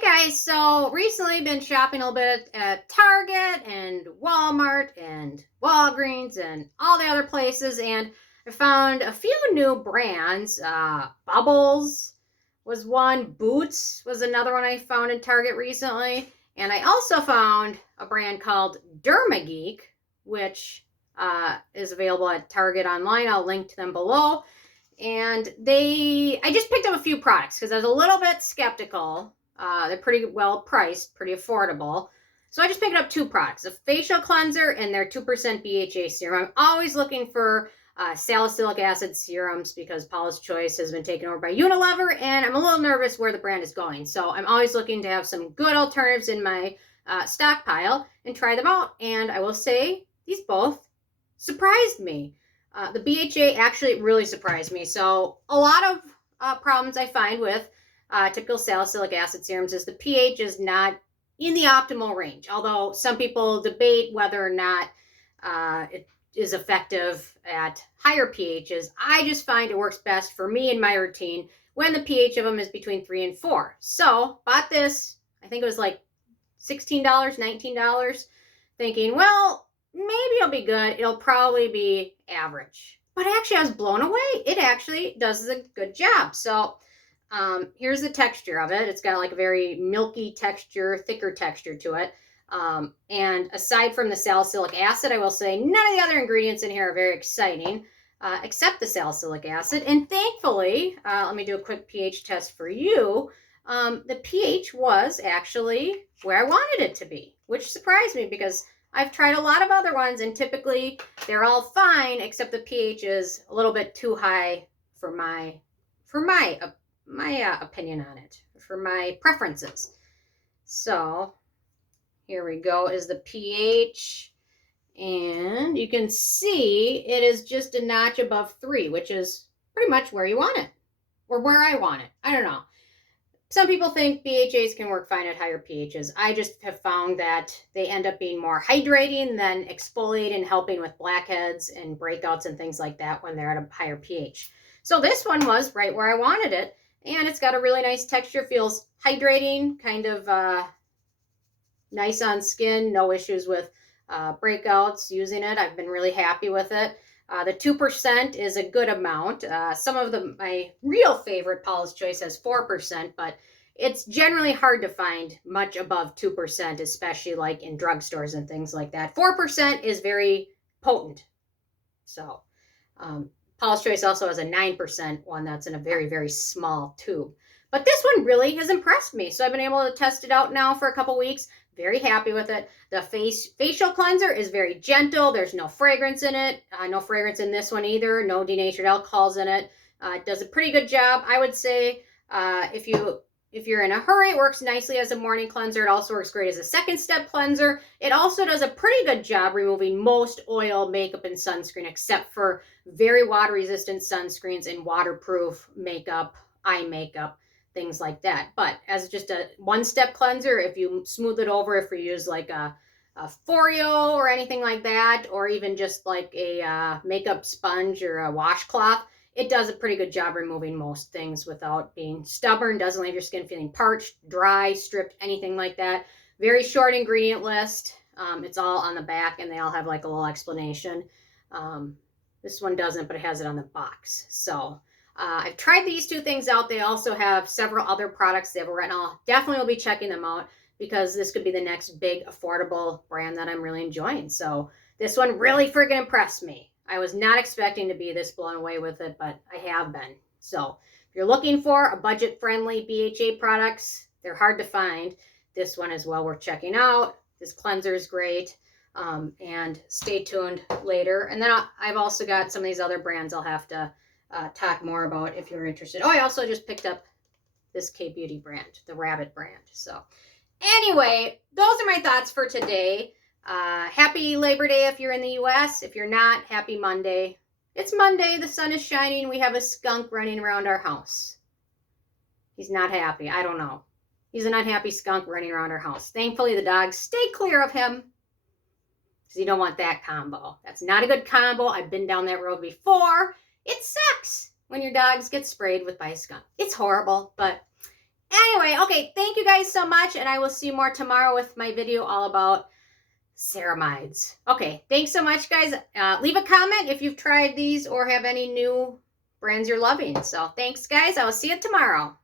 Hey guys, so recently been shopping a little bit at Target and Walmart and Walgreens and all the other places, and I found a few new brands. Bubbles was one, Boots was another one I found in Target recently, and I also found a brand called Derma Geek, which is available at Target online. I'll link to them below. And I just picked up a few products because I was a little bit skeptical. They're pretty well priced, pretty affordable. So I just picked up two products, a facial cleanser and their 2% BHA serum. I'm always looking for salicylic acid serums because Paula's Choice has been taken over by Unilever, and I'm a little nervous where the brand is going. So I'm always looking to have some good alternatives in my stockpile and try them out. And I will say these both surprised me. The BHA actually really surprised me. So a lot of problems I find with typical salicylic acid serums is the pH is not in the optimal range. Although some people debate whether or not it is effective at higher pHs, I just find it works best for me in my routine when the pH of them is between 3 and 4. So bought this, I think it was like $16, $19, thinking, well, maybe it'll be good. It'll probably be average. But actually, I was blown away. It actually does a good job. So here's the texture of it. It's got like a very milky texture, thicker texture to it. And aside from the salicylic acid, I will say none of the other ingredients in here are very exciting, except the salicylic acid. And thankfully, let me do a quick pH test for you. The pH was actually where I wanted it to be, which surprised me because I've tried a lot of other ones, and typically they're all fine, except the pH is a little bit too high for my opinion on it, for my preferences. So here we go is the pH, and you can see it is just a notch above 3, which is pretty much where you want it, or where I want it. I don't know. Some people think BHAs can work fine at higher pHs. I just have found that they end up being more hydrating than exfoliating, helping with blackheads and breakouts and things like that when they're at a higher pH. So this one was right where I wanted it, and it's got a really nice texture, feels hydrating, kind of nice on skin, no issues with breakouts using it. I've been really happy with it. The 2% is a good amount. Some of my real favorite, Paula's Choice, has 4%, but it's generally hard to find much above 2%, especially like in drugstores and things like that. 4% is very potent. So Paula's Choice also has a 9% one that's in a very, very small tube. But this one really has impressed me. So I've been able to test it out now for a couple weeks. Very happy with it. The facial cleanser is very gentle. There's no fragrance in it. No fragrance in this one either. No denatured alcohols in it. It does a pretty good job. I would say if you're in a hurry, it works nicely as a morning cleanser. It also works great as a second step cleanser. It also does a pretty good job removing most oil, makeup, and sunscreen, except for very water resistant sunscreens and waterproof makeup, eye makeup, things like that. But as just a one-step cleanser, if you smooth it over, if you use like a Foreo or anything like that, or even just like a makeup sponge or a washcloth, it does a pretty good job removing most things without being stubborn, doesn't leave your skin feeling parched, dry, stripped, anything like that. Very short ingredient list. It's all on the back, and they all have like a little explanation. This one doesn't, but it has it on the box. So I've tried these two things out. They also have several other products they have right now. Definitely will be checking them out because this could be the next big affordable brand that I'm really enjoying. So this one really freaking impressed me. I was not expecting to be this blown away with it, but I have been. So if you're looking for a budget-friendly BHA products, they're hard to find. This one is well worth checking out. This cleanser is great. And stay tuned later. And then I've also got some of these other brands I'll have to talk more about if you're interested. Oh, I also just picked up this K-Beauty brand, the Rabbit brand. So anyway, those are my thoughts for today. Happy Labor Day if you're in the US. If you're not, happy Monday. It's Monday, the sun is shining, we have a skunk running around our house. He's not happy, I don't know. He's an unhappy skunk running around our house. Thankfully, the dogs stay clear of him because you don't want that combo. That's not a good combo. I've been down that road before. It sucks when your dogs get sprayed by a skunk. It's horrible, but Anyway, okay, thank you guys so much, and I will see you more tomorrow with my video all about ceramides. Okay, thanks so much, guys. Leave a comment if you've tried these or have any new brands you're loving. So thanks, guys. I will see you tomorrow.